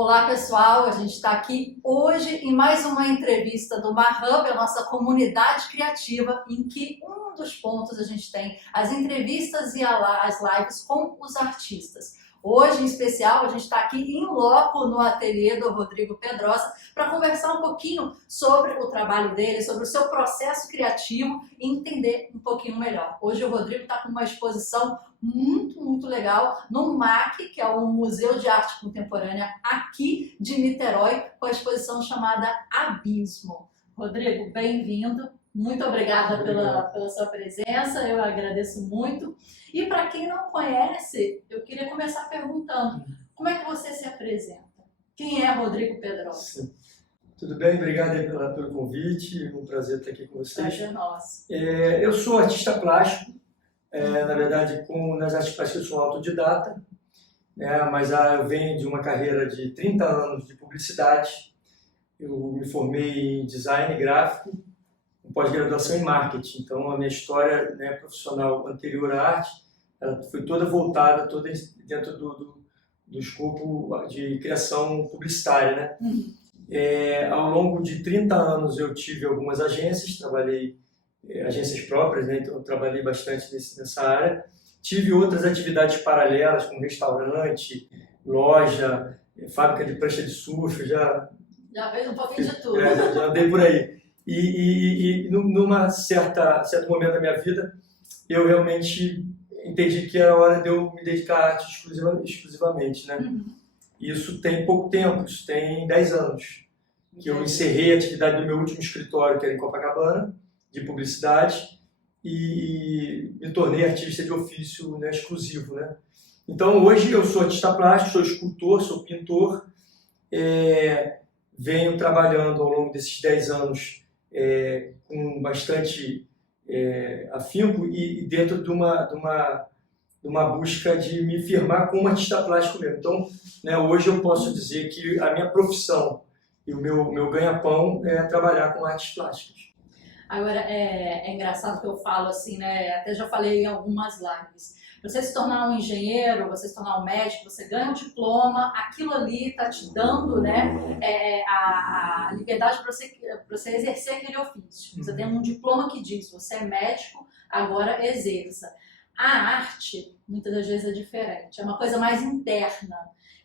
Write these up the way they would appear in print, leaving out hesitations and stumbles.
Olá pessoal, a gente está aqui hoje em mais uma entrevista do MarHub, a nossa comunidade criativa, em que um dos pontos a gente tem as entrevistas e as lives com os artistas. Hoje, em especial, a gente está aqui em loco no ateliê do Rodrigo Pedrosa para conversar um pouquinho sobre o trabalho dele, sobre o seu processo criativo e entender um pouquinho melhor. Hoje o Rodrigo está com uma exposição muito legal no MAC, que é o Museu de Arte Contemporânea aqui de Niterói, com a exposição chamada Abismo. Rodrigo, bem-vindo. Muito obrigada pela sua presença, eu agradeço muito. E para quem não conhece, eu queria começar perguntando, como é que você se apresenta? Quem é Rodrigo Pedrosa? Tudo bem? Obrigado aí pelo convite, um prazer estar aqui com vocês. Prazer nosso. Eu sou artista plástico, na verdade nas artes plásticas eu sou autodidata, mas eu venho de uma carreira de 30 anos de publicidade. Eu me formei em design gráfico, com pós-graduação em marketing, então a minha história profissional anterior à arte ela foi toda voltada, toda dentro do escopo de criação publicitária. Ao longo de 30 anos eu tive algumas agências, trabalhei agências próprias, então eu trabalhei bastante nessa área. Tive outras atividades paralelas, como restaurante, loja, fábrica de prancha de surf, já fez um pouquinho de tudo. Já andei por aí. E numa certo momento da minha vida, eu realmente entendi que era hora de eu me dedicar à arte exclusivamente, Isso tem pouco tempo, isso tem 10 anos, que eu encerrei a atividade do meu último escritório, que era em Copacabana, de publicidade, e me tornei artista de ofício exclusivo. Então, hoje eu sou artista plástico, sou escultor, sou pintor, venho trabalhando ao longo desses 10 anos com bastante afinco e dentro de uma busca de me firmar como artista plástico mesmo. Então, hoje eu posso dizer que a minha profissão e o meu ganha-pão é trabalhar com artes plásticas. Agora, é engraçado que eu falo assim, até já falei em algumas lives. Você se tornar um engenheiro, você se tornar um médico, você ganha um diploma, aquilo ali está te dando a liberdade para você exercer aquele ofício. Você tem um diploma que diz, você é médico, agora exerça. A arte, muitas das vezes, é diferente, é uma coisa mais interna,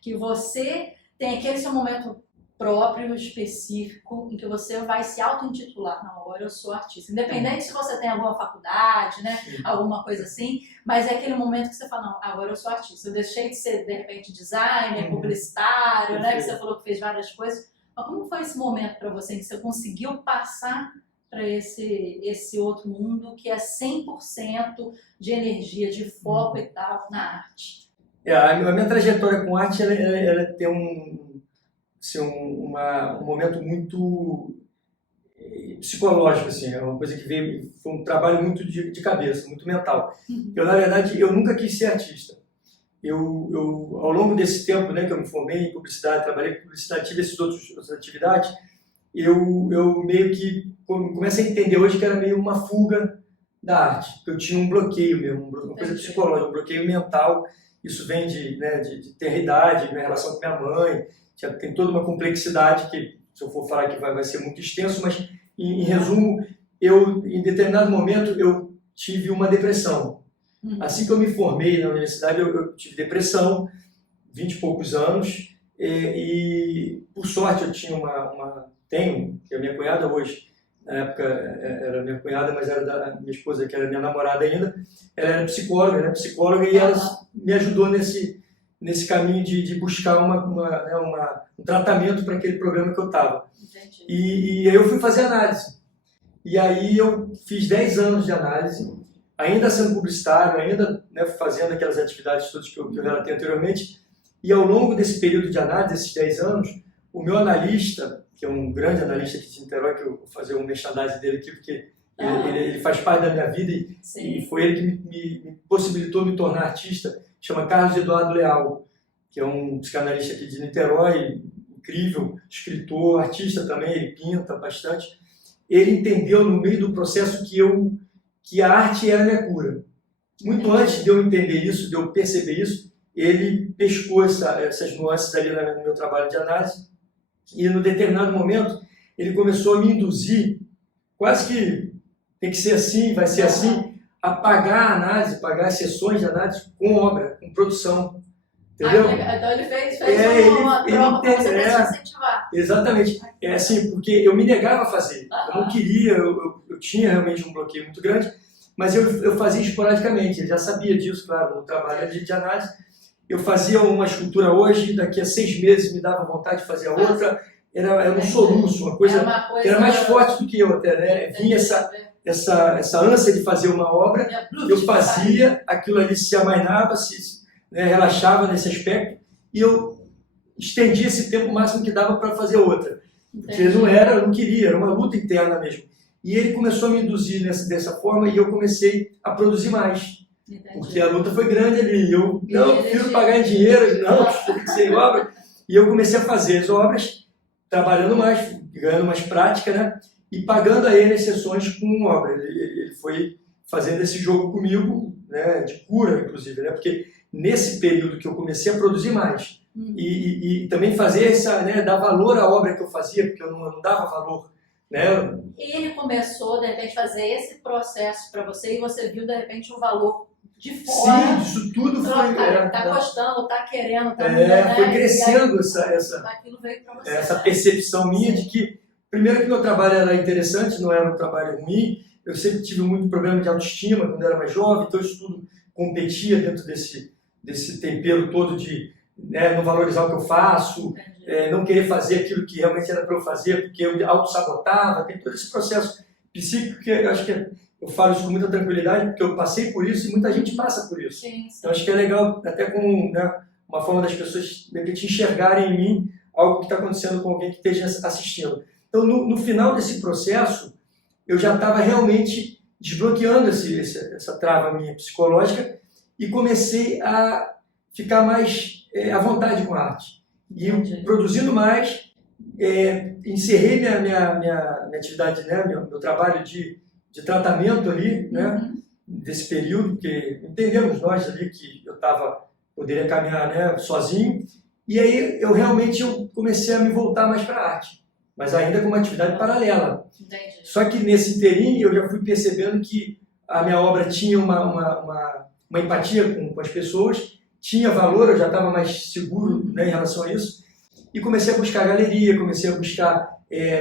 que você tem aquele seu momento próprio, específico, em que você vai se auto-intitular, não, agora eu sou artista. Independente se você tem alguma faculdade, alguma coisa assim, mas é aquele momento que você fala, não, agora eu sou artista. Eu deixei de ser, de repente, designer, publicitário, que você falou que fez várias coisas. Mas como foi esse momento para você, em que você conseguiu passar para esse outro mundo que é 100% de energia, de foco e tal, na arte? A minha trajetória com arte, ela tem um momento muito psicológico, é uma coisa que veio, foi um trabalho muito de cabeça, muito mental. Eu, na verdade, eu nunca quis ser artista. Ao longo desse tempo, que eu me formei em publicidade, trabalhei com publicidade, tive essas outras atividades, eu meio que começo a entender hoje que era meio uma fuga da arte, que eu tinha um bloqueio mesmo, uma coisa psicológica, um bloqueio mental. Isso vem de ter idade, minha relação com minha mãe, tem toda uma complexidade que, se eu for falar aqui, vai ser muito extenso, mas, em resumo, em determinado momento, eu tive uma depressão. Assim que eu me formei na universidade, eu tive depressão, 20 e poucos anos, e por sorte eu tinha tenho, que é a minha cunhada hoje, na época era minha cunhada, mas era da minha esposa, que era minha namorada ainda, ela era psicóloga e ela me ajudou nesse caminho de buscar um tratamento para aquele problema que eu estava. E aí eu fui fazer análise. E aí eu fiz 10 anos de análise, ainda sendo publicitário, ainda fazendo aquelas atividades todas que eu relatei anteriormente. E ao longo desse período de análise, esses 10 anos, o meu analista, que é um grande analista aqui de Niterói, que eu vou fazer um merchandising dele aqui, porque ele faz parte da minha vida e foi ele que me possibilitou me tornar artista, chama Carlos Eduardo Leal, que é um psicanalista aqui de Niterói, incrível, escritor, artista também, ele pinta bastante. Ele entendeu no meio do processo que a arte era a minha cura. Muito antes de eu entender isso, de eu perceber isso, ele pescou essas nuances ali no meu trabalho de análise e, no determinado momento, ele começou a me induzir, quase que tem que ser assim, vai ser assim, a pagar a análise, pagar as sessões de análise com obra, com produção. Entendeu? Então ele fez uma troca para você te incentivar. Exatamente. É assim, porque eu me negava a fazer. Eu não queria, eu tinha realmente um bloqueio muito grande, mas eu fazia esporadicamente. Eu já sabia disso, claro, no trabalho de análise. Eu fazia uma escultura hoje, daqui a 6 meses me dava vontade de fazer a outra. Era um soluço, uma coisa que era mais forte do que eu até, né? Vinha essa ânsia de fazer uma obra, eu fazia, aquilo ali se amainava, né, relaxava nesse aspecto, e eu estendia esse tempo máximo que dava para fazer outra. Porque eu não queria, era uma luta interna mesmo. E ele começou a me induzir dessa forma, e eu comecei a produzir mais. Entendi. Porque a luta foi grande ali, eu prefiro pagar em dinheiro, não, tem que ser obra. E eu comecei a fazer as obras, trabalhando mais, ganhando mais prática, né? E pagando a ele as sessões com obra. Ele foi fazendo esse jogo comigo, né? De cura, inclusive, né? Porque nesse período que eu comecei a produzir mais e também fazer né, dar valor à obra que eu fazia, porque eu não dava valor, né? E ele começou, de repente, fazer esse processo para você e você viu, de repente, o valor de fora. Sim, isso tudo foi... Tá gostando, tá querendo, tá né? Foi crescendo aquilo veio pra você, essa percepção minha de que, primeiro, que meu trabalho era interessante, não era um trabalho ruim. Eu sempre tive muito problema de autoestima quando eu era mais jovem, então isso tudo competia dentro desse tempero todo de não valorizar o que eu faço, não querer fazer aquilo que realmente era para eu fazer, porque eu auto-sabotava. Tem todo esse processo psíquico que eu acho que eu falo isso com muita tranquilidade, porque eu passei por isso e muita gente passa por isso. Sim. Então acho que é legal, até como uma forma das pessoas de repente enxergarem em mim algo que está acontecendo com alguém que esteja assistindo. Então, no final desse processo, eu já estava realmente desbloqueando essa trava minha psicológica e comecei a ficar mais à vontade com a arte. E produzindo mais, encerrei minha atividade, né, meu trabalho de tratamento ali, né, desse período, porque entendemos nós ali que eu poderia caminhar, né, sozinho. E aí eu comecei a me voltar mais para a arte, mas ainda com uma atividade paralela. Entendi. Só que nesse inteirinho eu já fui percebendo que a minha obra tinha uma empatia com as pessoas, tinha valor, eu já estava mais seguro, né, em relação a isso, e comecei a buscar galeria, comecei a buscar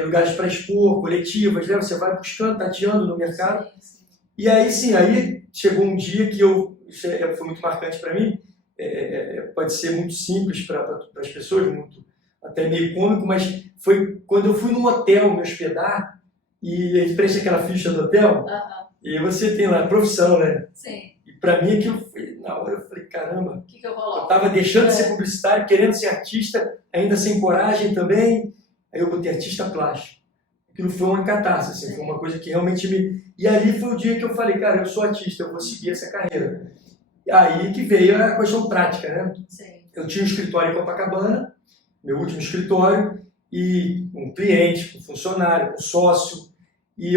lugares para expor, coletivas, né? Você vai buscando, tateando no mercado. Sim. E aí chegou um dia que isso foi muito marcante para mim. Pode ser muito simples para as pessoas, até meio cômico, mas foi quando eu fui num hotel me hospedar e a gente preenche aquela ficha do hotel e você tem lá profissão, né? Sim. E para mim aquilo foi, na hora eu falei, caramba, o que eu coloco? Eu estava deixando de ser publicitário, querendo ser artista, ainda sem coragem também, aí eu botei artista plástico. Aquilo foi uma catástrofe, assim, foi uma coisa que realmente E ali foi o dia que eu falei, cara, eu sou artista, eu vou seguir essa carreira. E aí que veio a questão prática, né? Sim. Eu tinha um escritório em Copacabana, meu último escritório, e um cliente, um funcionário, um sócio, e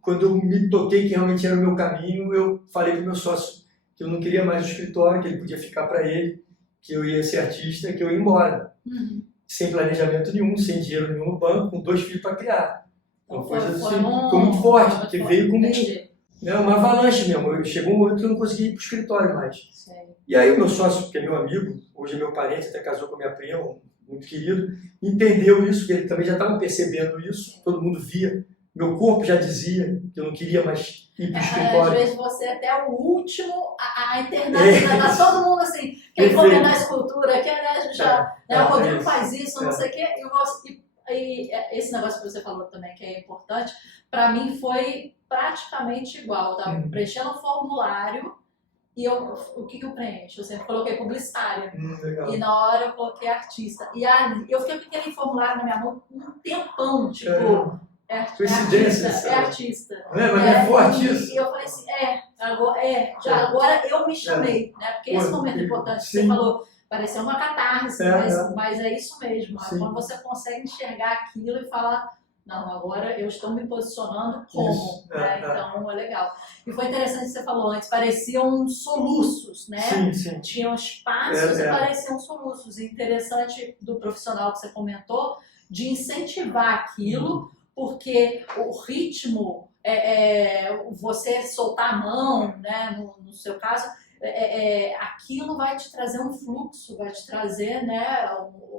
quando eu me toquei que realmente era o meu caminho, eu falei para o meu sócio que eu não queria mais o escritório, que ele podia ficar para ele, que eu ia ser artista, que eu ia embora. Sem planejamento nenhum, sem dinheiro nenhum no banco, com 2 filhos para criar. Uma coisa assim, foi muito forte, porque veio como uma avalanche mesmo. Chegou um momento que eu não conseguia ir para o escritório mais. Sim. E aí o meu sócio, que é meu amigo, hoje é meu parente, até casou com a minha prima, muito querido, entendeu isso, que ele também já estava percebendo isso, todo mundo via. Meu corpo já dizia que eu não queria mais ir para o escritório. Às vezes você é até o último a internet, tá todo mundo assim, quer encomendar escultura, quer, né, o Rodrigo faz isso, não sei o quê. E esse negócio que você falou também, que é importante, para mim foi praticamente igual. Eu estava preenchendo um formulário e o que eu preencho? Eu sempre coloquei publicitária. E na hora eu coloquei artista. E ali, eu fiquei com aquele formulário na minha mão um tempão, tipo... Coincidência, é artista. Mas for artista. E eu falei assim, agora eu me chamei, né? Porque esse momento importante que você falou, pareceu uma catarse, mas é isso mesmo. Quando você consegue enxergar aquilo e falar, não, agora eu estou me posicionando como, Isso, né? Então é legal. E foi interessante que você falou antes, pareciam soluços, né? Sim, sim. Tinham espaços e pareciam soluços. E interessante do profissional que você comentou, de incentivar aquilo, porque o ritmo, você soltar a mão, né? No seu caso, aquilo vai te trazer um fluxo, vai te trazer, né,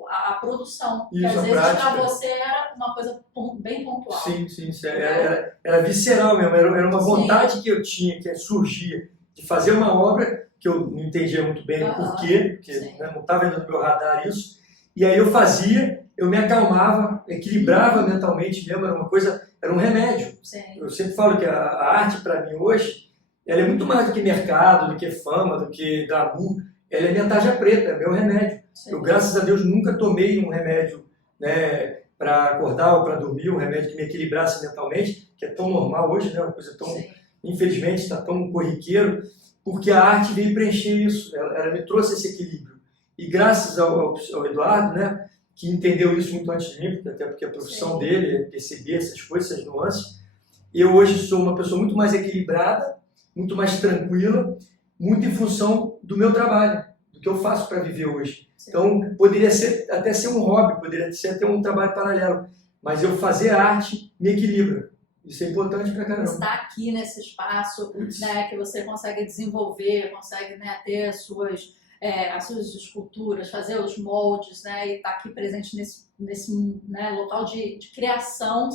a produção. Isso, que às vezes prática. para você era uma coisa bem pontual. Sim, era visceral mesmo, era uma vontade que eu tinha, que surgia, de fazer uma obra que eu não entendia muito bem o porquê, porque né, não estava ainda no meu radar isso, e aí eu fazia, eu me acalmava, equilibrava mentalmente mesmo, era uma coisa, era um remédio. Sim. Eu sempre falo que a arte para mim hoje, ela é muito mais do que mercado, do que fama, do que glamour. Ela é minha tarja preta, é meu remédio. Sim. Eu, graças a Deus, nunca tomei um remédio, né, para acordar ou para dormir, um remédio que me equilibrasse mentalmente, que é tão normal hoje, né, uma coisa tão, infelizmente, está tão corriqueiro, porque a arte veio preencher isso, ela me trouxe esse equilíbrio. E graças ao Eduardo, né, que entendeu isso muito antes de mim, até porque a profissão dele é perceber essas coisas, essas nuances, eu hoje sou uma pessoa muito mais equilibrada, muito mais tranquila, muito em função do meu trabalho, do que eu faço para viver hoje. Sim. Então, poderia até ser um hobby, poderia ser até um trabalho paralelo, mas eu fazer arte me equilibra. Isso é importante para caramba. Estar aqui nesse espaço, né, que você consegue desenvolver, consegue, né, ter as suas esculturas, fazer os moldes, né, e estar aqui presente nesse né, local de criação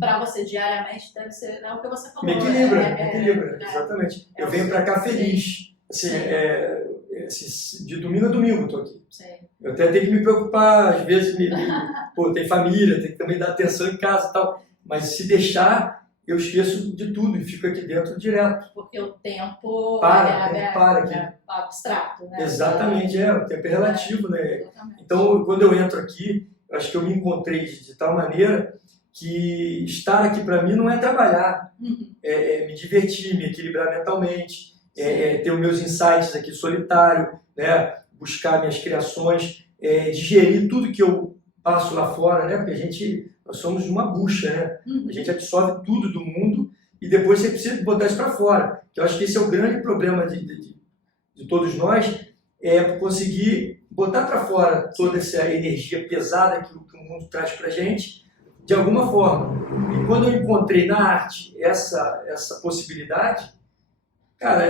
para você diariamente, deve ser o que você falou. Me equilibra, exatamente. Eu venho para cá feliz, assim, de domingo a domingo eu estou aqui. Sim. Eu até tenho que me preocupar, às vezes, tem família, tem que também dar atenção em casa e tal, mas se deixar, eu esqueço de tudo e fico aqui dentro direto. Porque o tempo para aqui. Abstrato, né? Exatamente, o tempo é relativo, né? Então, quando eu entro aqui, eu acho que eu me encontrei de tal maneira que estar aqui para mim não é trabalhar, é me divertir, me equilibrar mentalmente, ter os meus insights aqui solitário, né? Buscar minhas criações, digerir tudo que eu passo lá fora, né? Porque nós somos uma bucha, né? A gente absorve tudo do mundo e depois você precisa botar isso para fora. Eu acho que esse é o grande problema de todos nós, conseguir botar para fora toda essa energia pesada que o mundo traz para a gente, de alguma forma. E quando eu encontrei na arte essa possibilidade, cara,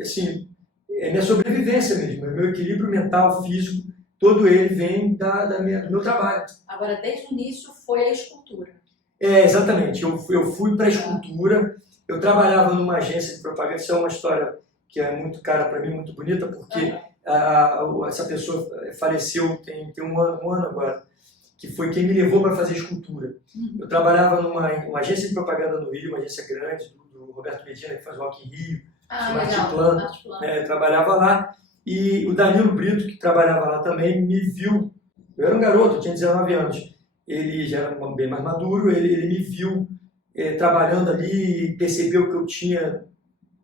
assim, é minha sobrevivência mesmo, é meu equilíbrio mental, físico, todo ele vem do meu trabalho. Agora, desde o início foi a escultura. Exatamente. Eu fui para a escultura, eu trabalhava numa agência de propaganda, isso é uma história que é muito cara para mim, muito bonita, porque essa pessoa faleceu tem um ano agora, que foi quem me levou para fazer escultura. Eu trabalhava numa agência de propaganda no Rio, uma agência grande, do Roberto Medina, que faz Rock in Rio, chama Artiplan. Eu trabalhava lá. E o Danilo Brito, que trabalhava lá também, me viu. Eu era um garoto, eu tinha 19 anos. Ele já era bem mais maduro, ele me viu trabalhando ali e percebeu que eu tinha...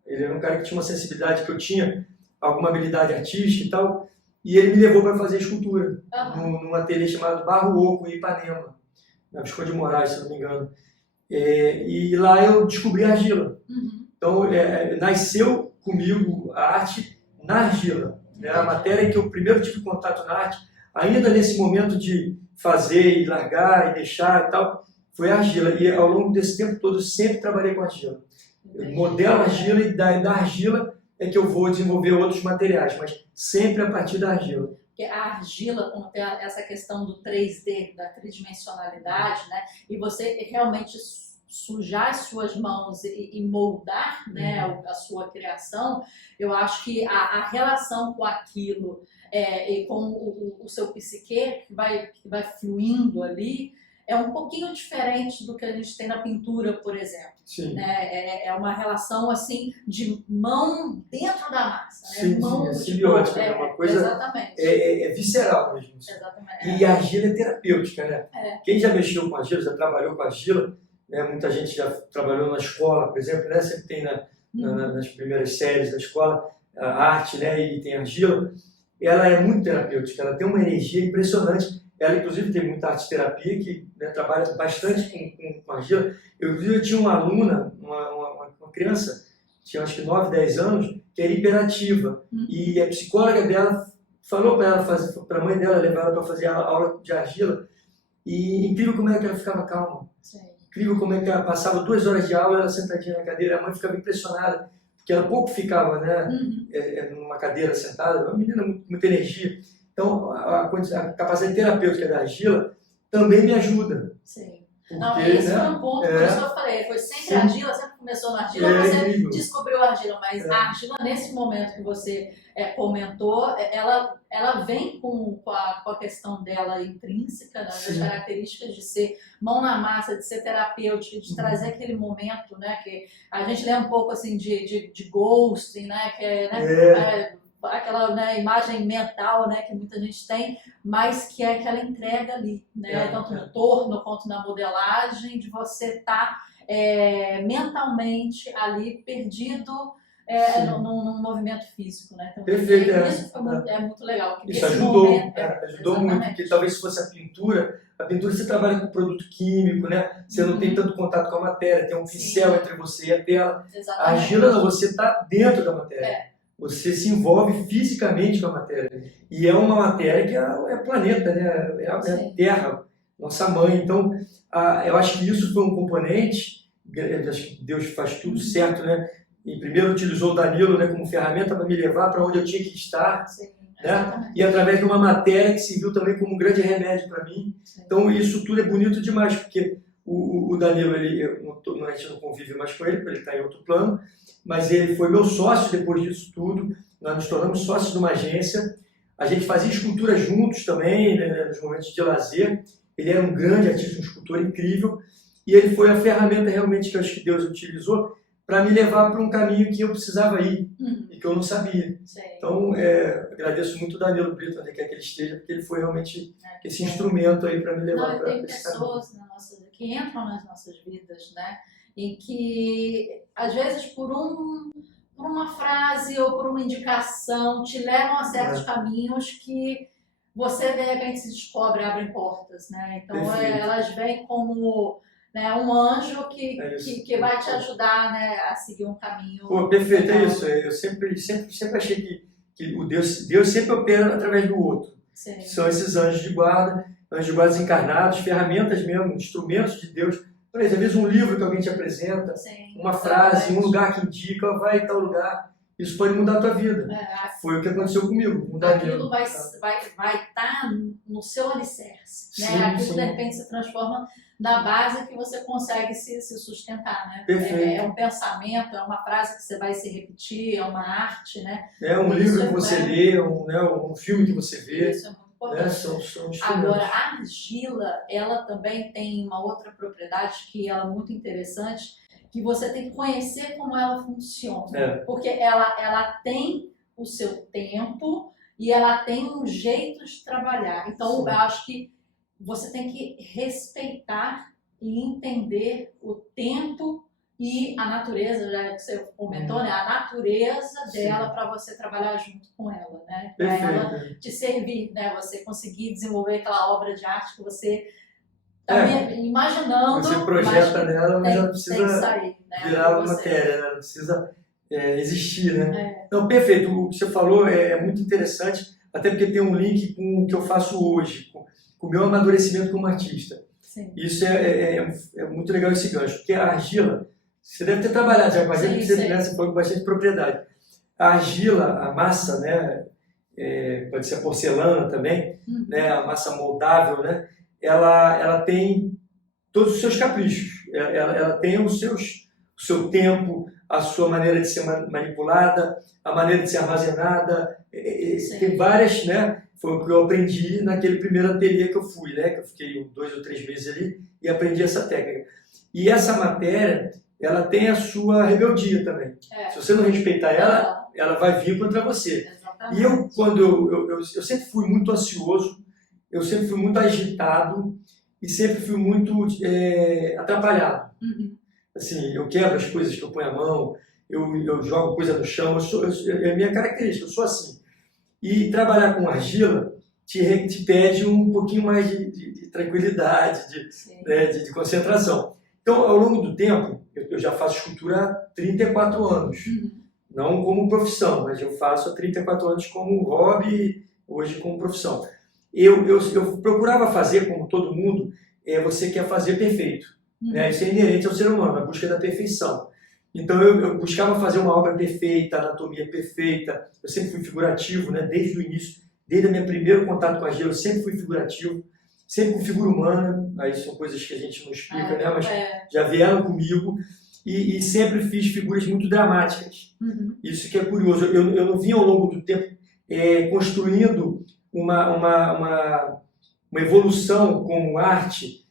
Ele era um cara que tinha uma sensibilidade, que eu tinha alguma habilidade artística e tal. E ele me levou para fazer escultura, num ateliê chamado Barro Oco, em Ipanema, na Visconde de Moraes, se não me engano. E lá eu descobri a argila. Então, nasceu comigo a arte na argila, né? A matéria que eu primeiro tive contato na arte, ainda nesse momento de fazer e largar e deixar e tal, foi a argila. E ao longo desse tempo todo eu sempre trabalhei com argila. Eu modelo argila e da argila é que eu vou desenvolver outros materiais, mas sempre a partir da argila. Porque a argila, como tem essa questão do 3D, da tridimensionalidade, né? E você realmente sujar as suas mãos e moldar, né, a sua criação, eu acho que a relação com aquilo e com o seu psique que vai fluindo ali é um pouquinho diferente do que a gente tem na pintura, por exemplo. Sim. Né? É uma relação assim de mão dentro da massa. Né? Sim, mão, é simbiótica, é uma coisa... Exatamente. É visceral mesmo. Exatamente. E a argila é terapêutica, né? Quem já mexeu com argila, já trabalhou com argila, né? Muita gente já trabalhou na escola, por exemplo, né? Sempre tem nas primeiras séries da escola a arte, né? E tem a argila. Ela é muito terapêutica, ela tem uma energia impressionante. Ela, inclusive, tem muita arte terapia, que, né, trabalha bastante com argila. Eu tinha uma aluna, uma criança, tinha acho que 9, 10 anos, que era hiperativa. E a psicóloga dela falou para ela fazer, para a mãe dela levar ela para fazer a aula de argila. E incrível como é que ela ficava calma. Sim. Incrível como é que ela passava 2 horas de aula, ela sentadinha na cadeira, a mãe ficava impressionada, porque ela pouco ficava, né, numa cadeira sentada, uma menina com muita energia. Então, a capacidade terapêutica da argila também me ajuda. Sim. Porque, Não, esse né, foi um ponto que eu só falei, foi sempre argila, sempre começou na argila, você incrível. descobriu a argila, mas a argila, nesse momento que você comentou, ela vem com a questão dela intrínseca, né, das características de ser mão na massa, de ser terapêutica, de trazer aquele momento, né, que a gente lembra um pouco assim de ghosting, né, que é aquela, né, imagem mental, né, que muita gente tem, mas que é aquela entrega ali, né, tanto no torno quanto na modelagem, de você estar mentalmente ali perdido num movimento físico, né? Então, perfeito, isso foi muito legal. Isso ajudou, ajudou muito, porque talvez se fosse a pintura você trabalha com produto químico, né? Você não tem tanto contato com a matéria, tem um pincel entre você e a tela. Exatamente. A argila não, você está dentro da matéria. Você se envolve fisicamente com a matéria. E é uma matéria que é planeta, né? É a Terra, nossa mãe. Então, eu acho que isso foi um componente, acho que Deus faz tudo certo, né? E primeiro utilizou o Danilo, né, como ferramenta para me levar para onde eu tinha que estar. Sim, né? E através de uma matéria que serviu também como um grande remédio para mim. Sim. Então, isso tudo é bonito demais, porque o Danilo, a gente não convive mais com ele, porque ele está em outro plano, mas ele foi meu sócio depois disso tudo. Nós nos tornamos sócios de uma agência. A gente fazia escultura juntos também, né, nos momentos de lazer. Ele era um grande artista, um escultor incrível. E ele foi a ferramenta realmente que eu acho que Deus utilizou para me levar para um caminho que eu precisava ir e que eu não sabia. Sim. Então, agradeço muito o Danilo Brito, onde quer que ele esteja, porque ele foi realmente esse instrumento aí para me levar para esse caminho. Tem pessoas que entram nas nossas vidas, né? Em que, às vezes, por uma frase ou por uma indicação, te levam a certos caminhos que você, de repente, se descobre, abrem portas, né? Então, elas vêm como, né, um anjo que vai te ajudar, né, a seguir um caminho. Pô, perfeito, é isso. Eu sempre achei que o Deus sempre opera através do outro. Sim. São esses anjos de guarda encarnados, ferramentas mesmo, instrumentos de Deus. Por exemplo, às vezes um livro que alguém te apresenta, uma frase, um lugar que indica, vai em tal lugar. Isso pode mudar a tua vida. Foi o que aconteceu comigo. Aquilo vai estar no seu alicerce. Né? Aquilo, de repente, se transforma na base que você consegue se sustentar. Né? É um pensamento, é uma frase que você vai se repetir, é uma arte. Né? É um livro que você lê, um filme que você vê. Isso é muito importante. São Agora, a argila, ela também tem uma outra propriedade que é muito interessante, que você tem que conhecer como ela funciona. Porque ela tem o seu tempo e ela tem um jeito de trabalhar. Então, eu acho que você tem que respeitar e entender o tempo e a natureza, já que você comentou, né? A natureza dela para você trabalhar junto com ela, né? Para ela te servir, né? Você conseguir desenvolver aquela obra de arte que você imaginando. Você projeta nela, mas ela precisa sair, né, virar matéria, né? Ela precisa existir, né? Então, perfeito. O que você falou é muito interessante, até porque tem um link com o que eu faço hoje, com o meu amadurecimento como artista. Sim. Isso é muito legal esse gancho, porque a argila, você deve ter trabalhado já com a argila, você falou com bastante propriedade. A argila, a massa, né? Pode ser a porcelana também, né? A massa moldável, né? Ela tem todos os seus caprichos, ela tem o seu tempo, a sua maneira de ser manipulada, a maneira de ser armazenada, tem várias, né? Foi o que eu aprendi naquele primeiro ateliê que eu fui, né? Que eu fiquei 2 ou 3 meses ali e aprendi essa técnica. E essa matéria, ela tem a sua rebeldia também. Se você não respeitar ela vai vir contra você. Exatamente. E quando eu sempre fui muito ansioso, eu sempre fui muito agitado e sempre fui muito atrapalhado. Assim, eu quebro as coisas que eu ponho a mão, eu jogo coisa no chão, é a minha característica, eu sou assim. E trabalhar com argila te pede um pouquinho mais de tranquilidade, de concentração. Então, ao longo do tempo, eu já faço escultura há 34 anos. Não como profissão, mas eu faço há 34 anos como hobby, hoje como profissão. Eu procurava fazer, como todo mundo, você quer fazer perfeito. Né? Isso é inerente ao ser humano, a busca da perfeição. Então eu buscava fazer uma obra perfeita, anatomia perfeita. Eu sempre fui figurativo, né? Desde o início, desde o meu primeiro contato com a gelo, eu sempre fui figurativo, sempre com figura humana. Aí são coisas que a gente não explica, né? Mas já vieram comigo. E sempre fiz figuras muito dramáticas. Isso que é curioso. Eu não vim ao longo do tempo construindo uma evolução como arte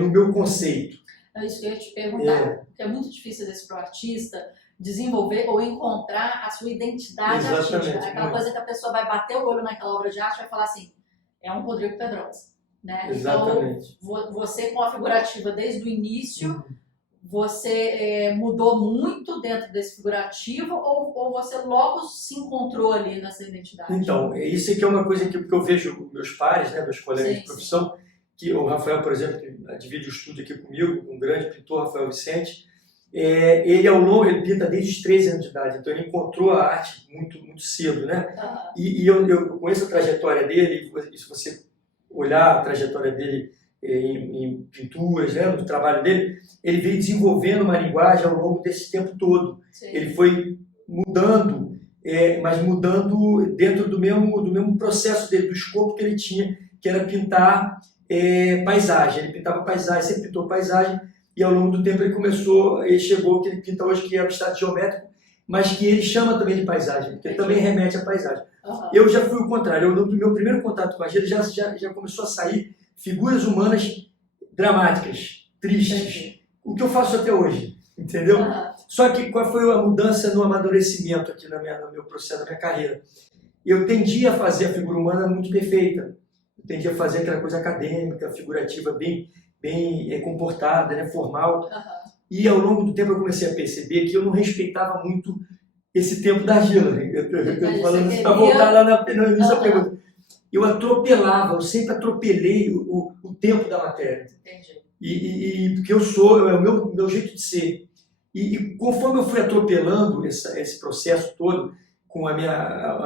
no meu conceito. É isso que eu ia te perguntar. Porque é muito difícil para o artista desenvolver ou encontrar a sua identidade artística. Aquela coisa que a pessoa vai bater o olho naquela obra de arte e vai falar assim, é um Rodrigo Pedrosa. Né? Exatamente. Então, você com a figurativa desde o início, você mudou muito dentro desse figurativo ou você logo se encontrou ali nessa identidade? Então, isso aqui é uma coisa que eu vejo meus pares, né, meus colegas de profissão, que o Rafael, por exemplo, que divide o estúdio aqui comigo, um grande pintor, Rafael Vicente, ele pinta desde os 13 anos de idade, então ele encontrou a arte muito, muito cedo, né? E eu conheço a trajetória dele, e se você olhar a trajetória dele em pinturas, né, no trabalho dele, ele veio desenvolvendo uma linguagem ao longo desse tempo todo. Ele foi mudando, mas mudando dentro do mesmo processo dele, do escopo que ele tinha, que era pintar paisagem. Ele pintava paisagem, sempre pintou paisagem, e ao longo do tempo ele chegou ao que ele pinta hoje, que é abstrato geométrico, mas que ele chama também de paisagem, porque também remete à paisagem. Eu já fui o contrário. No meu primeiro contato com a Gelo, já começou a sair figuras humanas dramáticas, tristes, o que eu faço até hoje, entendeu? Só que qual foi a mudança no amadurecimento aqui no meu processo, na minha carreira? Eu tendia a fazer a figura humana muito perfeita, eu tendia a fazer aquela coisa acadêmica, figurativa, bem comportada, né, formal, e ao longo do tempo eu comecei a perceber que eu não respeitava muito esse tempo da Gelo. Eu estou falando isso para voltar lá no início da pergunta. Eu sempre atropelei o tempo da matéria. Entendi. Porque é o meu jeito de ser. E conforme eu fui atropelando esse processo todo, com a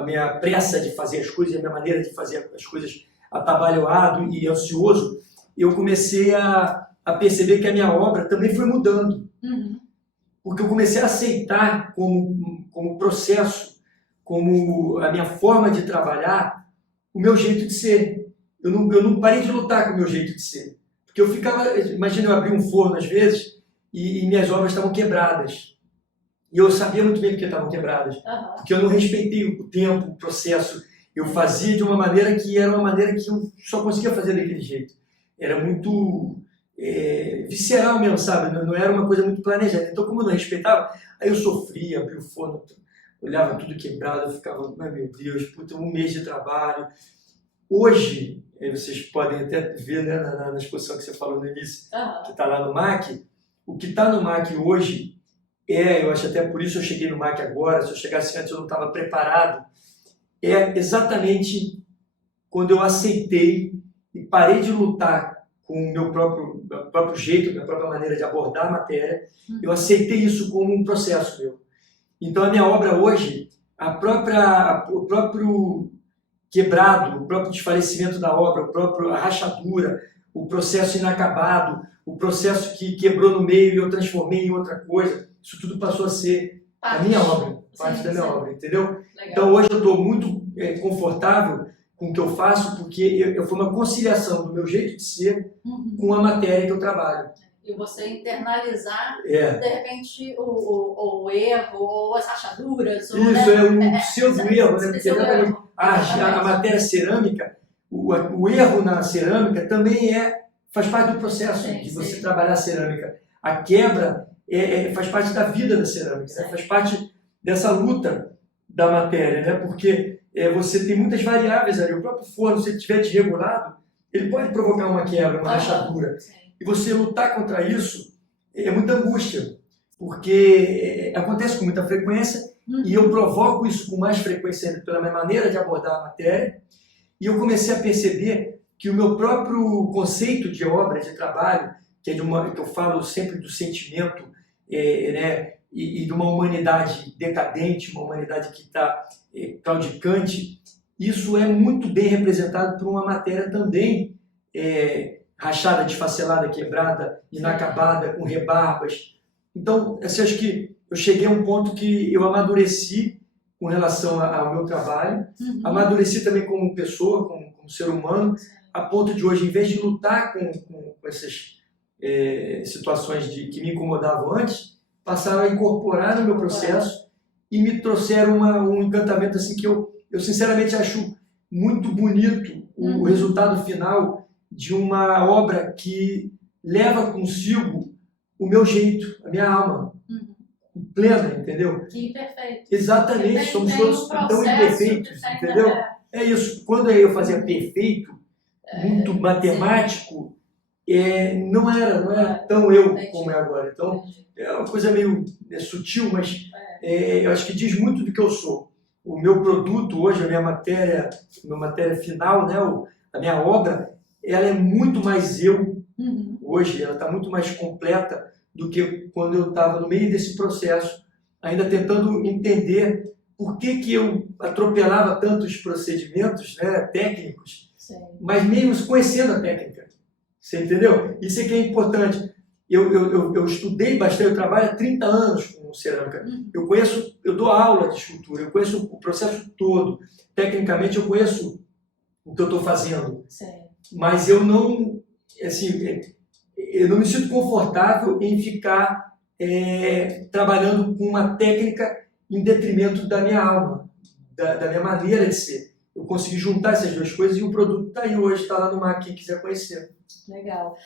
minha pressa de fazer as coisas, a minha maneira de fazer as coisas atabalhoado e ansioso, eu comecei a perceber que a minha obra também foi mudando. Porque eu comecei a aceitar como processo, como a minha forma de trabalhar, o meu jeito de ser. Eu não parei de lutar com o meu jeito de ser. Porque eu ficava, imagina eu abrir um forno às vezes e minhas obras estavam quebradas. E eu sabia muito bem porque estavam quebradas. Porque eu não respeitei o tempo, o processo. Eu fazia de uma maneira que era uma maneira que eu só conseguia fazer daquele jeito. Era muito visceral mesmo, sabe? Não era uma coisa muito planejada. Então, como eu não respeitava, aí eu sofria, abria o forno, olhava tudo quebrado, eu ficava, ai meu Deus, puta, um mês de trabalho. Hoje, vocês podem até ver, né, na exposição que você falou no início, que está lá no MAC, o que está no MAC hoje eu acho até por isso eu cheguei no MAC agora, se eu chegasse antes eu não estava preparado, é exatamente quando eu aceitei e parei de lutar com o meu próprio jeito, minha própria maneira de abordar a matéria, eu aceitei isso como um processo meu. Então a minha obra hoje, o próprio quebrado, o próprio desfalecimento da obra, a rachadura, o processo inacabado, o processo que quebrou no meio e eu transformei em outra coisa, isso tudo passou a ser a minha obra, parte da minha obra, entendeu? Legal. Então hoje eu estou muito confortável com o que eu faço, porque foi uma conciliação do meu jeito de ser com a matéria que eu trabalho. E você internalizar, de repente, o erro, ou as rachaduras. Isso, o pseudo-erro, né? Porque a matéria cerâmica, o erro na cerâmica também faz parte do processo de você trabalhar a cerâmica. A quebra faz parte da vida da cerâmica, né? Faz parte dessa luta da matéria, né? Porque você tem muitas variáveis ali. O próprio forno, se ele estiver desregulado, ele pode provocar uma quebra, uma rachadura. E você lutar contra isso é muita angústia, porque acontece com muita frequência e eu provoco isso com mais frequência pela minha maneira de abordar a matéria E eu comecei a perceber que o meu próprio conceito de obra, de trabalho, que é que eu falo sempre do sentimento, né, e de uma humanidade decadente, uma humanidade que está claudicante, isso é muito bem representado por uma matéria também rachada, desfacelada, quebrada, inacabada, com rebarbas. Então, assim, acho que eu cheguei a um ponto que eu amadureci com relação ao meu trabalho, amadureci também como pessoa, como ser humano, a ponto de hoje, em vez de lutar com essas situações que me incomodavam antes, passaram a incorporar no meu processo e me trouxeram um encantamento assim que eu sinceramente acho muito bonito o resultado final de uma obra que leva consigo o meu jeito, a minha alma, plena, entendeu? Que imperfeito. Exatamente, somos todos tão imperfeitos, entendeu? É isso. Quando eu fazia perfeito, muito matemático, não era tão eu como é agora. Então, é uma coisa meio sutil, mas eu acho que diz muito do que eu sou. O meu produto hoje, a minha matéria final, né, a minha obra, ela é muito mais eu hoje, ela está muito mais completa do que quando eu estava no meio desse processo, ainda tentando entender por que eu atropelava tantos procedimentos, né, técnicos, mas mesmo conhecendo a técnica. Você entendeu? Isso é que é importante. Eu estudei bastante, eu trabalho há 30 anos com cerâmica. Eu dou aula de escultura, eu conheço o processo todo. Tecnicamente, eu conheço o que eu estou fazendo. Mas eu não me sinto confortável em ficar trabalhando com uma técnica em detrimento da minha alma, da minha maneira de ser. Eu consegui juntar essas duas coisas e o produto está aí hoje, está lá no MAC, quem quiser conhecer. Legal.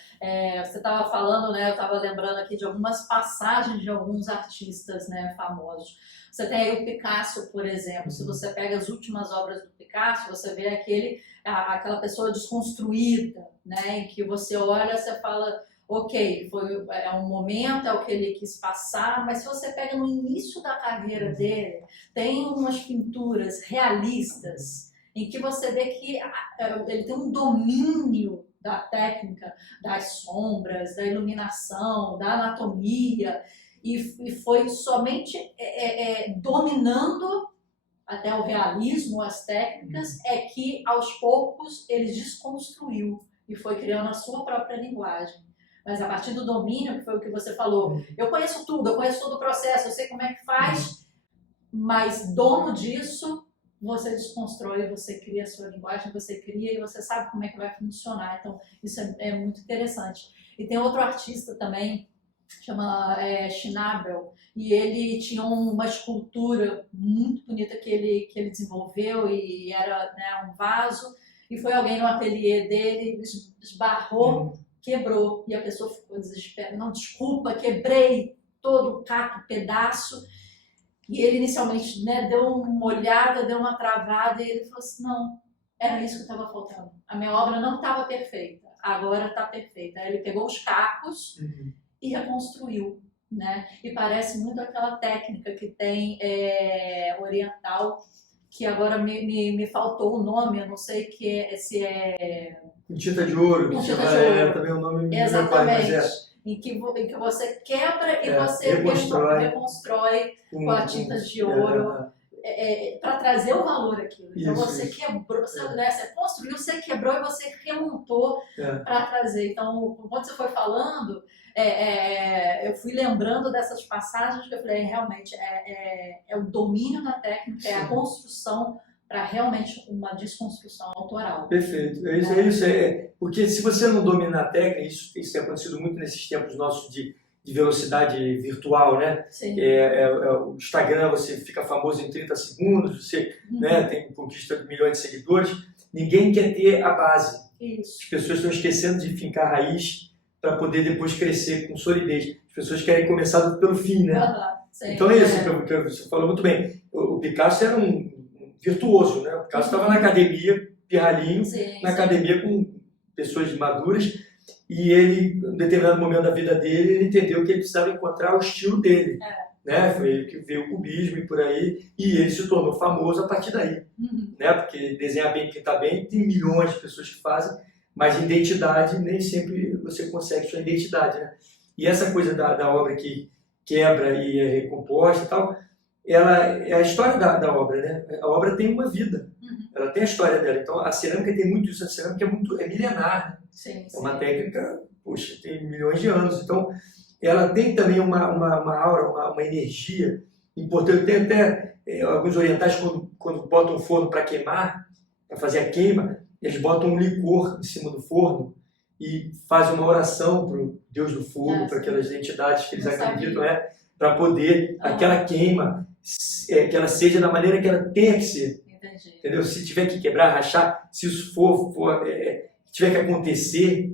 Você estava falando, né? Eu estava lembrando aqui de algumas passagens de alguns artistas, né, famosos. Você tem aí o Picasso, por exemplo. Se você pega as últimas obras do Picasso, você vê aquela pessoa desconstruída, né? Em que você olha, você fala, ok, é um momento, é o que ele quis passar, mas se você pega no início da carreira dele, tem umas pinturas realistas em que você vê que ele tem um domínio da técnica, das sombras, da iluminação, da anatomia, e foi somente dominando até o realismo, as técnicas, que aos poucos ele desconstruiu e foi criando a sua própria linguagem. Mas a partir do domínio, que foi o que você falou, eu conheço tudo, eu conheço todo o processo, eu sei como é que faz, mas dono disso, você desconstrói, você cria a sua linguagem, você cria e você sabe como é que vai funcionar. Então, isso é muito interessante. E tem outro artista também, chama Schnabel, e ele tinha uma escultura muito bonita que ele desenvolveu e era, né, um vaso, e foi alguém no ateliê dele, esbarrou, quebrou, e a pessoa ficou desesperada, não, desculpa, quebrei todo o caco, pedaço. E ele inicialmente, né, deu uma olhada, deu uma travada, e ele falou assim, não, era isso que estava faltando. A minha obra não estava perfeita, agora está perfeita. Aí ele pegou os cacos e reconstruiu, né? E parece muito aquela técnica que tem oriental, que agora me faltou o nome, eu não sei se é... Com tinta de ouro, com tinta de ouro. Também o nome me exatamente. Em que você quebra e você reconstrói com a tinta de ouro para trazer o valor aquilo. Então você quebrou, você construiu, você quebrou e você remontou para trazer. Então, quando você foi falando, eu fui lembrando dessas passagens que eu falei, realmente, é o domínio da técnica, é a construção para realmente uma desconstrução autoral. Perfeito, é isso. Porque se você não dominar a técnica, isso tem acontecido muito nesses tempos nossos de velocidade virtual, né? Sim. O Instagram, você fica famoso em 30 segundos, você né, conquista milhões de seguidores, ninguém quer ter a base. Isso. As pessoas estão esquecendo de fincar a raiz para poder depois crescer com solidez. As pessoas querem começar pelo fim, né? Então é isso que você falou muito bem. O Picasso era um virtuoso, né? O Picasso estava na academia, pirralhinho, academia com pessoas maduras, e ele, em determinado momento da vida dele, ele entendeu que ele precisava encontrar o estilo dele. né? Foi ele que veio o cubismo e por aí, e ele se tornou famoso a partir daí, né? Porque desenhar bem, pintar bem, tem milhões de pessoas que fazem, mas identidade, nem sempre você consegue sua identidade, né? E essa coisa da obra que quebra e é recomposta e tal, ela é a história da obra, né? A obra tem uma vida, ela tem a história dela. Então a cerâmica tem muito isso, a cerâmica é milenar, né? Sim, é uma técnica, poxa, tem milhões de anos. Então ela tem também uma aura, uma energia importante. Tem até alguns orientais, quando botam o forno para queimar, para fazer a queima, eles botam um licor em cima do forno e fazem uma oração para o Deus do fogo, para aquelas entidades que eles acreditam, para poder aquela queima, que ela seja da maneira que ela tem que ser. Entendi. Entendeu? Se tiver que quebrar, rachar, se isso tiver que acontecer,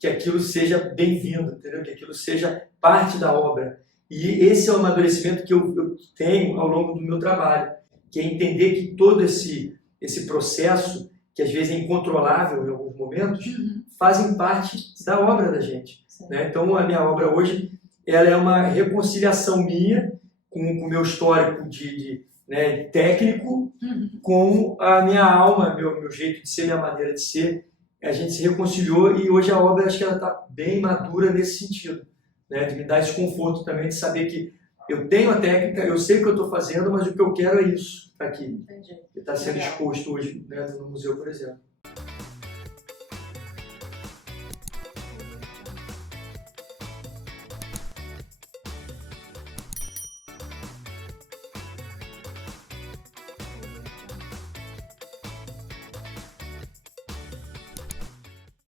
que aquilo seja bem-vindo, entendeu? Que aquilo seja parte da obra. E esse é o amadurecimento que eu tenho ao longo do meu trabalho, que é entender que todo esse processo, que às vezes é incontrolável em alguns momentos, fazem parte da obra da gente, né? Então a minha obra hoje, ela é uma reconciliação minha com o meu histórico né, técnico, com a minha alma, meu jeito de ser, minha maneira de ser. A gente se reconciliou e hoje a obra, acho que ela está bem madura nesse sentido, né? De me dar esse conforto também de saber que eu tenho a técnica, eu sei o que eu estou fazendo, mas o que eu quero é isso, tá aqui, que está sendo exposto hoje, né, no museu, por exemplo.